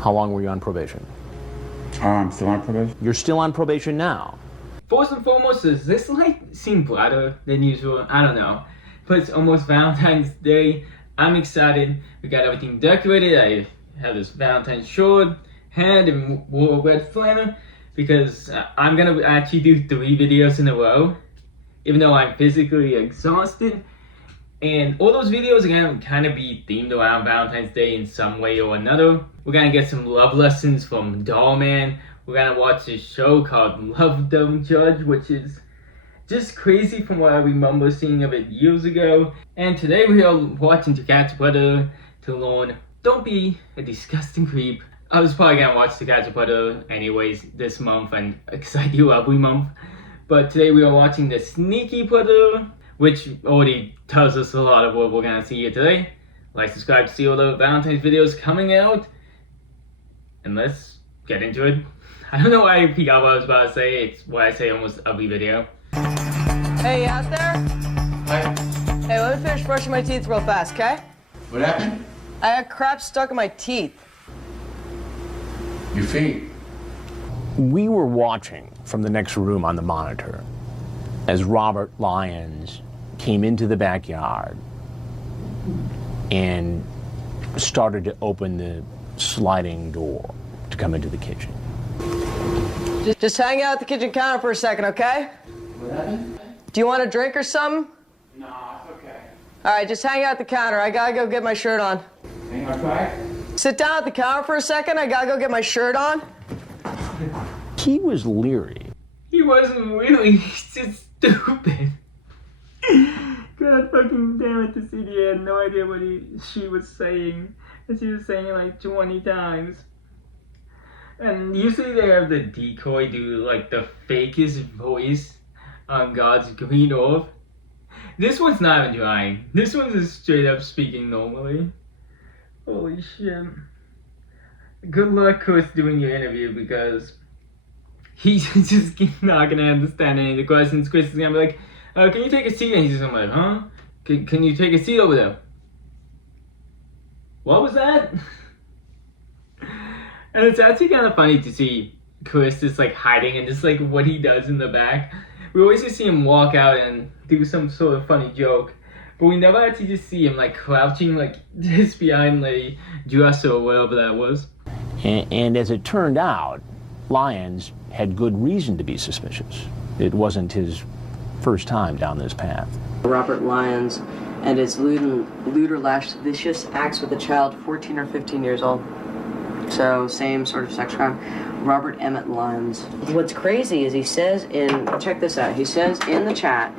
How long were you on probation? I'm still on probation. You're still on probation now. First and foremost, does this light seem brighter than usual? I don't know. But it's almost Valentine's Day. I'm excited. We got everything decorated. I have this Valentine's shirt, hand, and wore a red flannel because I'm gonna actually do 3 videos in a row, even though I'm physically exhausted. And all those videos are gonna kind of be themed around Valentine's Day in some way or another. We're gonna get some love lessons from Doll Man. We're gonna watch this show called Love Don't Judge, which is just crazy from what I remember seeing of it years ago. And today we are watching To Catch a Predator to learn don't be a disgusting creep. I was probably gonna watch To Catch a Predator anyways this month and excite you every month. But today we are watching The Sneaky Predator, which already tells us a lot of what we're gonna see here today. Like, subscribe to see all the Valentine's videos coming out. And let's get into it. I don't know why I forgot what I was about to say. It's what I say almost every video. Hey, you out there? Hi. Hey, let me finish brushing my teeth real fast, okay? What happened? I got crap stuck in my teeth. Your feet. We were watching from the next room on the monitor as Robert Lyons came into the backyard and started to open the sliding door to come into the kitchen. Just hang out at the kitchen counter for a second, okay? What happened? Do you want a drink or something? No, it's okay. All right, just hang out at the counter. I gotta go get my shirt on. Hang on, try. Sit down at the counter for a second. I gotta go get my shirt on. He was leery. He wasn't really, he's just stupid. God fucking damn it, this idiot had no idea what she was saying. And she was saying it like 20 times. And usually they have the decoy do like the fakest voice on God's green orb. This one's not even trying. This one's just straight up speaking normally. Holy shit. Good luck, Chris, doing your interview because he's just not gonna understand any of the questions. Chris is gonna be like, can you take a seat? And he's just gonna be like, huh? Can you take a seat over there? What was that? And it's actually kind of funny to see Chris just like hiding and just like what he does in the back. We always just see him walk out and do some sort of funny joke, but we never actually just see him like crouching like just behind the dresser or whatever that was. And as it turned out, Lyons had good reason to be suspicious. It wasn't his first time down this path. Robert Lyons and his lewd or lascivious acts with a child 14 or 15 years old. So, same sort of sex crime. Robert Emmett Lyons. What's crazy is he says check this out, he says in the chat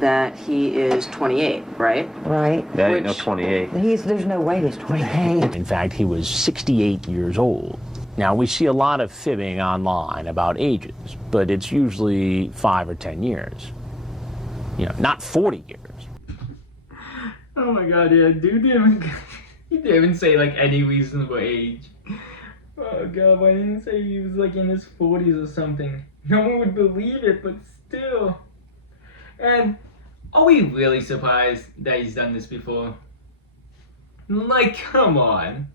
that he is 28, right? Right. That ain't no 28. There's no way he's 28. In fact, he was 68 years old. Now, we see a lot of fibbing online about ages, but it's usually 5 or 10 years. You know, not 40 years. Oh my god, yeah, dude he didn't even say like any reasonable age. Oh god, why didn't he say he was like in his 40s or something? No one would believe it, but still. And are we really surprised that he's done this before? Like, come on.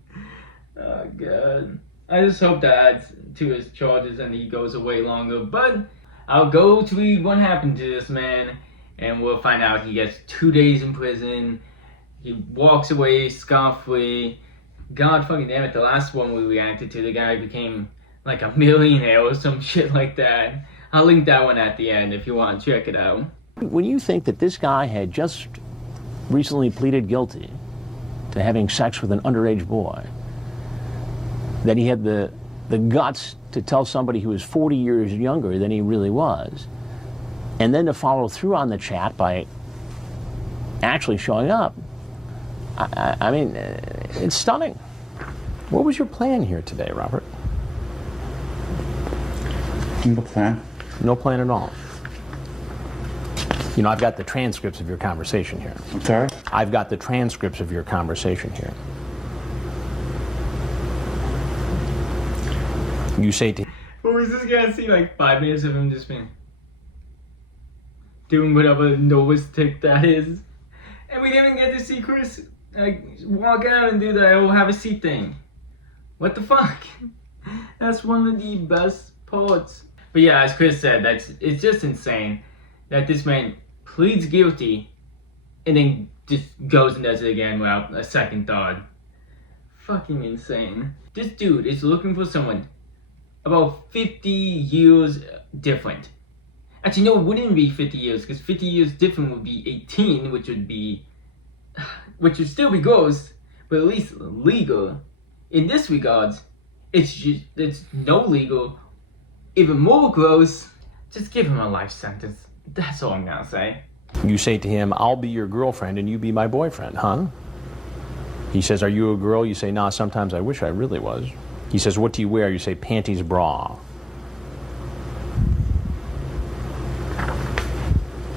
Oh god. I just hope that adds to his charges and he goes away longer. But I'll go to read what happened to this man and we'll find out he gets 2 days in prison. He walks away scot-free. God fucking damn it, the last one we reacted to, the guy became like a millionaire or some shit like that. I'll link that one at the end if you want to check it out. When you think that this guy had just recently pleaded guilty to having sex with an underage boy, that he had the guts to tell somebody who was 40 years younger than he really was, and then to follow through on the chat by actually showing up, I mean, it's stunning. What was your plan here today, Robert? No plan. No plan at all. You know, I've got the transcripts of your conversation here. I'm sorry? I've got the transcripts of your conversation here. You say to Well, we're just gonna see like 5 minutes of him just being doing whatever nose tick that is. And we didn't even get to see Chris like walk out and do the whole have a seat thing. What the fuck? That's one of the best parts. But yeah, as Chris said, it's just insane that this man pleads guilty and then just goes and does it again without a second thought. Fucking insane. This dude is looking for someone about 50 years different. Actually, no, it wouldn't be 50 years, because 50 years different would be 18, which would still be gross, but at least legal. In this regard, it's no legal, even more gross. Just give him a life sentence. That's all I'm gonna say. You say to him, I'll be your girlfriend and you be my boyfriend, huh? He says, are you a girl? You say, nah, sometimes I wish I really was. He says, what do you wear? You say, panties, bra.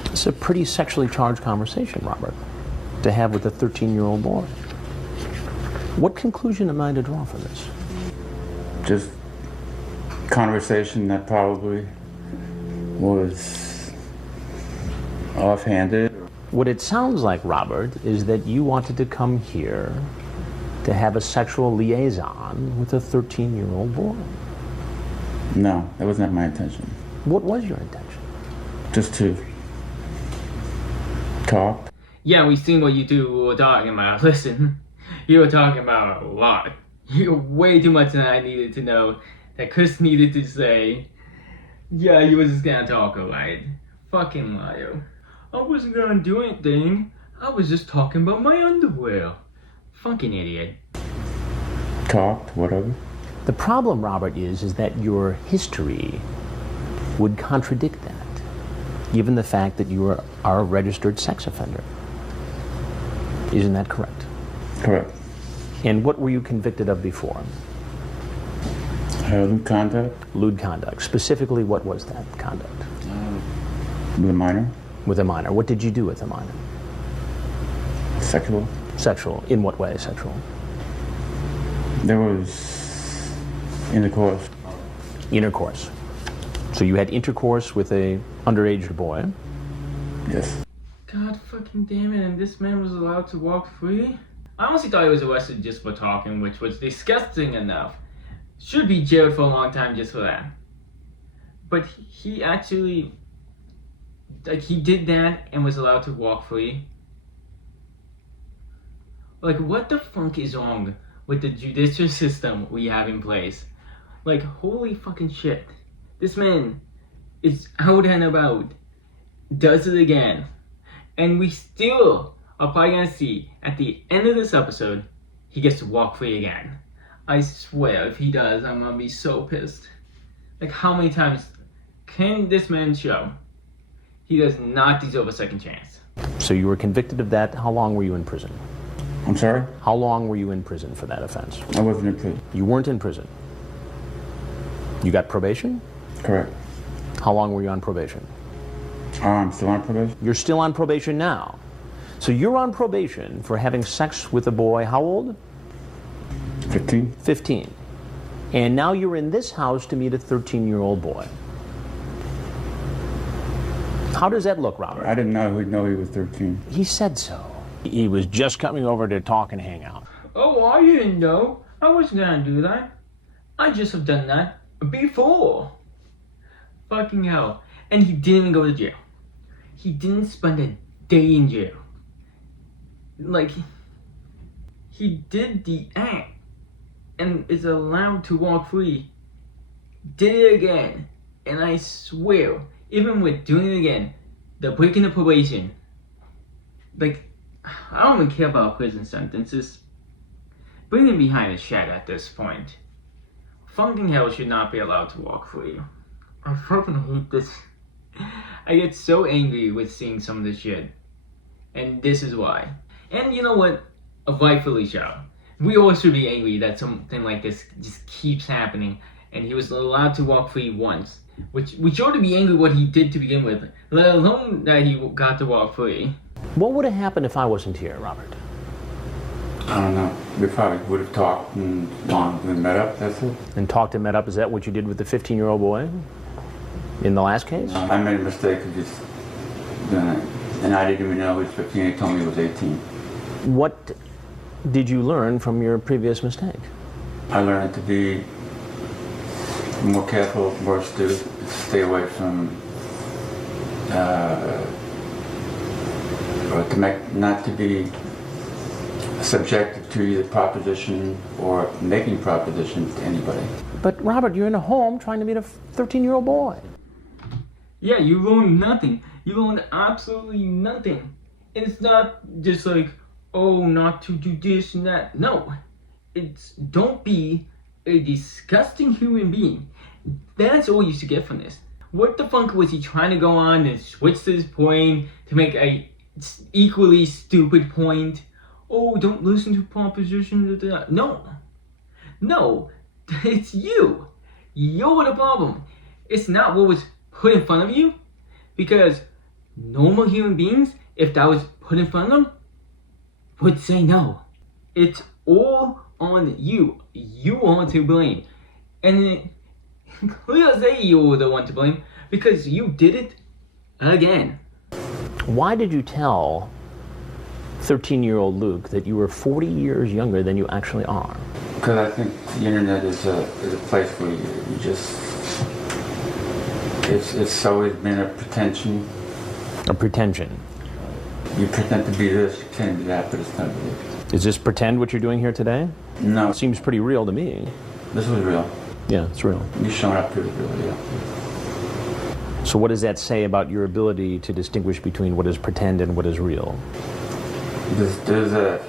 It's a pretty sexually charged conversation, Robert, to have with a 13-year-old boy. What conclusion am I to draw from this? Just conversation that probably was offhanded. What it sounds like, Robert, is that you wanted to come here to have a sexual liaison with a 13-year-old boy. No, that was not my intention. What was your intention? Just to talk. Yeah, we seen what you two were talking about. Listen, you were talking about a lot. You're way too much than I needed to know. That Chris needed to say, yeah, you were just gonna talk, alright? Fucking liar. I wasn't gonna do anything. I was just talking about my underwear. Fucking idiot. Talked, whatever. The problem, Robert, is that your history would contradict that, given the fact that you are a registered sex offender. Isn't that correct? Correct. And what were you convicted of before? Lewd conduct. Lewd conduct. Specifically, what was that conduct? With a minor. With a minor. What did you do with a minor? Sexual. Sexual. In what way sexual? There was intercourse. Intercourse. So you had intercourse with a underage boy. Yes. God fucking damn it, and this man was allowed to walk free? I honestly thought he was arrested just for talking, which was disgusting enough. Should be jailed for a long time just for that. But he actually, he did that and was allowed to walk free. Like, what the fuck is wrong with the judicial system we have in place? Like, holy fucking shit. This man is out and about, does it again, and we still are probably gonna see at the end of this episode, he gets to walk free again. I swear, if he does, I'm gonna be so pissed. Like, how many times can this man show he does not deserve a second chance? So you were convicted of that. How long were you in prison? I'm sorry? How long were you in prison for that offense? I wasn't in prison. You weren't in prison. You got probation? Correct. How long were you on probation? I'm still on probation. You're still on probation now. So you're on probation for having sex with a boy, how old? 15. 15. And now you're in this house to meet a 13-year-old boy. How does that look, Robert? I didn't know he was 13. He said so. He was just coming over to talk and hang out. Oh, I didn't know. I wasn't gonna do that. I just have done that before. Fucking hell. And he didn't even go to jail. He didn't spend a day in jail. Like, he did the act and is allowed to walk free. Did it again. And I swear, even with doing it again, the breaking the probation, like, I don't even care about prison sentences. Bring him behind a shed at this point. Fucking hell should not be allowed to walk free. I fucking hate this. I get so angry with seeing some of this shit. And this is why. And you know what? Rightfully so. We all should be angry that something like this just keeps happening. And he was allowed to walk free once. Which we ought to be angry what he did to begin with. Let alone that he got to walk free. What would have happened if I wasn't here, Robert? I don't know. We probably would have talked and met up, that's it. And talked and met up, is that what you did with the 15-year-old boy? In the last case? I made a mistake of just doing it. And I didn't even know he was 15. He told me he was 18. What did you learn from your previous mistake? I learned to be more careful, more astute, stay away from, or not to be subjected to either proposition or making propositions to anybody. But Robert, you're in a home trying to meet a 13-year-old boy. Yeah, you learned nothing. You learned absolutely nothing. And it's not just like, oh, not to do this and that. No. It's don't be a disgusting human being. That's all you should get from this. What the fuck was he trying to go on and switch this point to make a equally stupid point? Oh, don't listen to proposition. No. No. It's you. You're the problem. It's not what was put in front of you. Because normal human beings, if that was put in front of them, would say no. It's all on you. You are to blame. And clearly say you were the one to blame because you did it again. Why did you tell 13-year-old Luke that you were 40 years younger than you actually are? Because I think the internet is a place where you just, it's always been a pretension. A pretension. You pretend to be this, you pretend to be that, but it's not really. Is this pretend what you're doing here today? No. It seems pretty real to me. This was real. Yeah, it's real. You showing up here is real, yeah. So what does that say about your ability to distinguish between what is pretend and what is real? There's a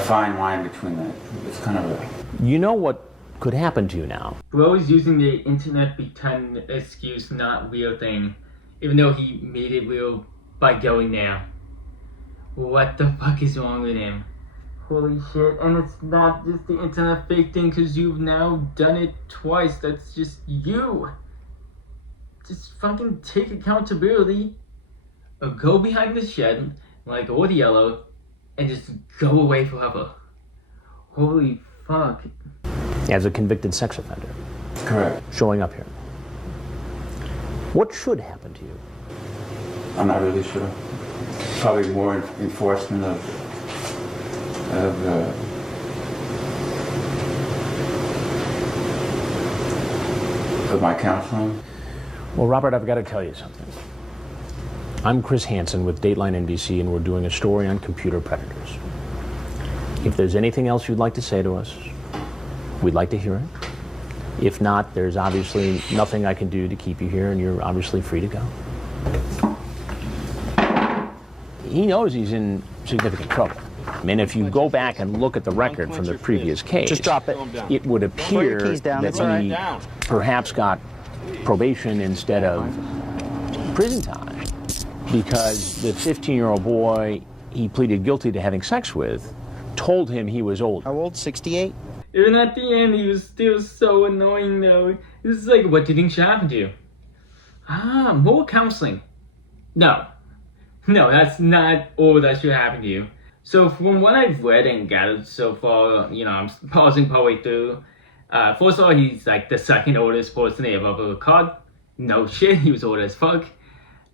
fine line between that. It's kind of a... You know what could happen to you now. Bro is using the internet pretend excuse, not real thing. Even though he made it real by going there. What the fuck is wrong with him? Holy shit, and it's not just the internet fake thing because you've now done it twice. That's just you. Just fucking take accountability. Or go behind the shed, like old yellow, and just go away forever. Holy fuck. As a convicted sex offender. Correct. Showing up here. What should happen to you? I'm not really sure. Probably more enforcement of my counseling. Well, Robert, I've got to tell you something. I'm Chris Hansen with Dateline NBC, and we're doing a story on computer predators. If there's anything else you'd like to say to us, we'd like to hear it. If not, there's obviously nothing I can do to keep you here, and you're obviously free to go. He knows he's in significant trouble. I mean, if you go back and look at the record from the previous case, Just drop it. it would appear that he perhaps got probation instead of prison time because the 15-year-old boy he pleaded guilty to having sex with told him he was old. How old? 68? Even at the end, he was still so annoying though. This is like, what do you think should happen to you? More counseling. No, that's not all that should happen to you. So from what I've read and gathered so far, I'm pausing partway through. First of all, he's like the second oldest person they ever caught. No shit, he was old as fuck.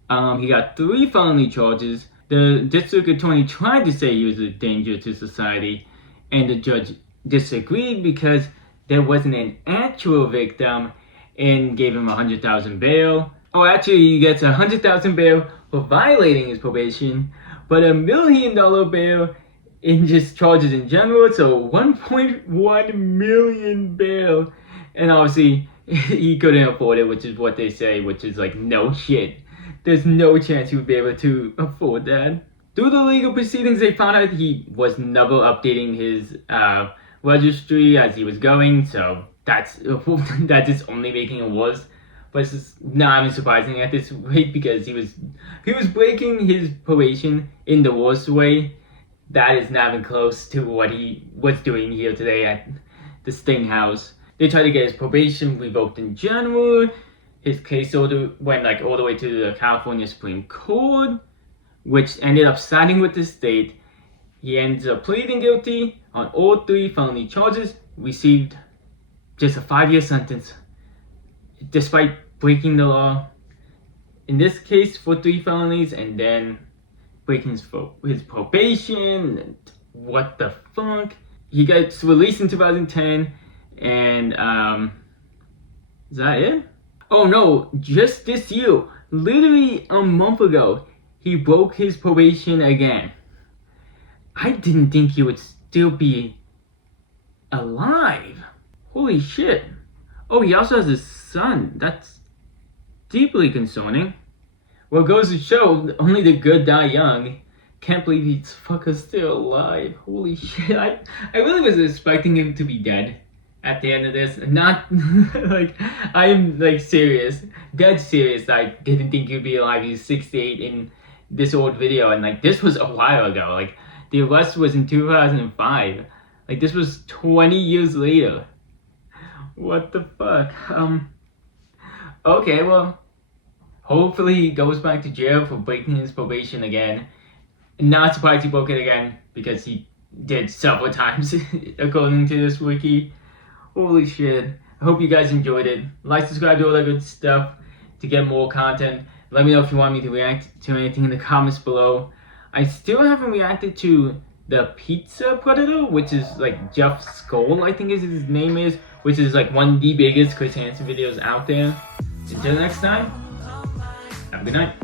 He got 3 felony charges. The district attorney tried to say he was a danger to society, and the judge disagreed because there wasn't an actual victim and gave him $100,000 bail. Oh, actually, he gets $100,000 bail for violating his probation, but $1 million bail in just charges in general, so 1.1 million bail. And obviously, he couldn't afford it, which is what they say, which is like, no shit. There's no chance he would be able to afford that. Through the legal proceedings, they found out he was never updating his registry as he was going, so that's just only making it worse. But it's just not even surprising at this rate because he was breaking his probation in the worst way. That is not even close to what he was doing here today at the Sting House. They tried to get his probation revoked in general. His case order went all the way to the California Supreme Court, which ended up siding with the state. He ends up pleading guilty on all 3 felony charges, received just a 5-year sentence, despite breaking the law. In this case, for 3 felonies, and then breaking his probation. And what the fuck? he gets released in 2010, and is that it? Oh no, just this year, literally a month ago, he broke his probation again. I didn't think he would still be alive. Holy shit. Oh, he also has a son. That's deeply concerning. Well, goes to show, only the good die young. Can't believe he's fucking still alive. Holy shit. I really was expecting him to be dead at the end of this. Not, like, I'm, like, serious. Dead serious. I didn't think he'd be alive. He's 68 in this old video. And, like, this was a while ago. Like, the arrest was in 2005. Like, this was 20 years later. What the fuck? Okay, well, hopefully he goes back to jail for breaking his probation again. Not surprised he broke it again, because he did several times, according to this wiki. Holy shit. I hope you guys enjoyed it. Like, subscribe, do all that good stuff to get more content. Let me know if you want me to react to anything in the comments below. I still haven't reacted to the Pizza Predator, which is like Jeff Skull, I think is his name is, which is like one of the biggest Chris Hansen videos out there. Until next time, have a good night.